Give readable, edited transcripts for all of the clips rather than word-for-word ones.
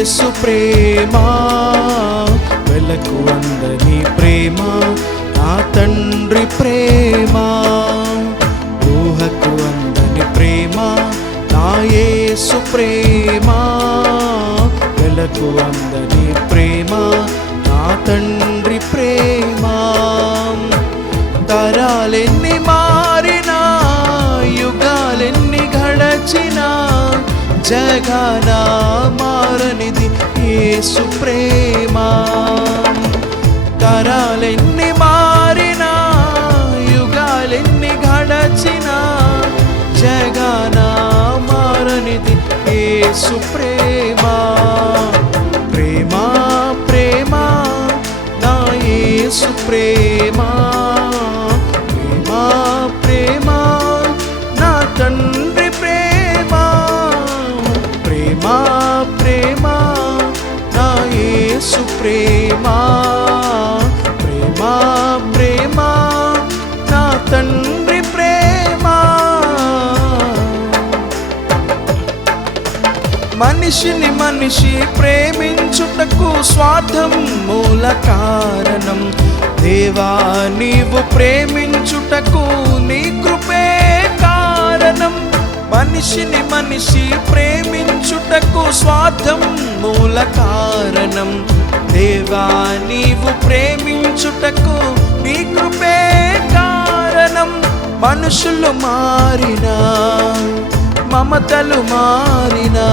యేసు ప్రేమ, వెలకు అందని ప్రేమ, నా తండ్రి ప్రేమ. ఊహకు అందని ప్రేమ, నా యేసు ప్రేమ, వెలకు అందని ప్రేమ, నా తండ్రి ప్రేమ. తరాలెన్ని మారినా, యుగాలెన్ని గడచినా, జగన మారనిది యేసు ప్రేమ. తరాలెన్ని మారినా, యుగాలెన్ని గడచినా, జగన మారనిది యేసు ప్రేమ. ప్రేమ ప్రేమ నా యేసు ప్రేమ, ప్రేమ ప్రేమ నా తండ్రి ప్రేమ. ప్రేమ ప్రేమ నా యేసు ప్రేమ, ప్రేమ ప్రేమ నా తండ్రి ప్రేమ. మనిషిని మనిషి ప్రేమించుటకు స్వార్థం మూల కారణం. దేవా నీవు ప్రేమించుటకు నీ కృపే కారణం. మనిషిని మనిషి ప్రేమించుటకు స్వార్థం మూల కారణం. దేవా నీవు ప్రేమించుటకు నీ కృపే కారణం. మనుషులు మారినా, మమతలు మారినా,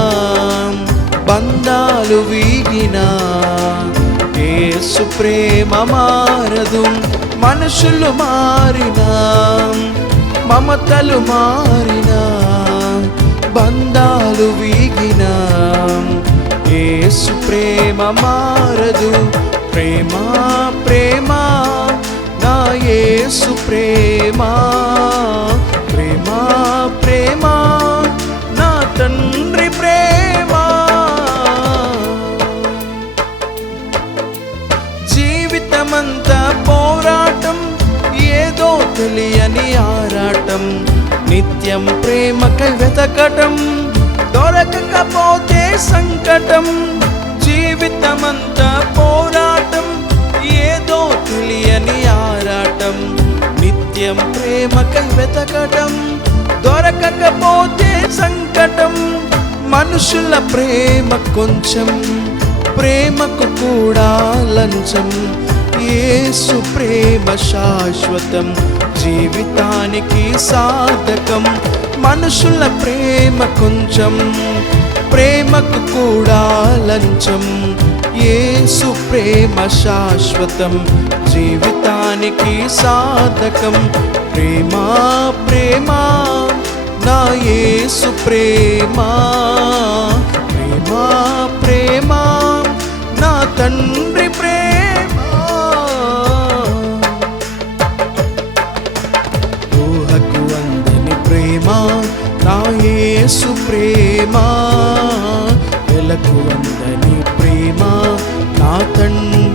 బంధాలు వీగినా, యేసు ప్రేమ మారదు. మనుషులు మారినా, మమతలు మారినా, బంధాలు వీగినా, యేసు ప్రేమ మారదు. ప్రేమ ప్రేమ నా యేసు ప్రేమ, ప్రేమ ప్రేమ నా తండ్రి ప్రేమ. జీవితమంతా పోరాటం, ఏదో తెలియని ఆరాటం, నిత్యం ప్రేమకై వెతకటం, దొరకకపోతే సంకటం. జీవితమంతా పోరాటం, ఏదో తెలియని ఆరాటం, నిత్యం ప్రేమకై వెతకటం, దొరకకపోతే సంకటం. మనుషుల ప్రేమ కొంచెం, ప్రేమకు కూడా లంచం. యేసు ప్రేమ శాశ్వతం, జీవితానికి సాధకం. మనుషుల ప్రేమ కొంచెం, ప్రేమకు కూడా లంచం. యేసు ప్రేమ శాశ్వతం, జీవితానికి సాధకం. ప్రేమ ప్రేమ నా యేసు ప్రేమ, ప్రేమ ప్రేమ నా తండ్రి ప్రేమ. ఊహకు అందని ప్రేమ, నా యేసు ప్రేమ, వెలకు అందని ప్రేమ, నా తండ్రి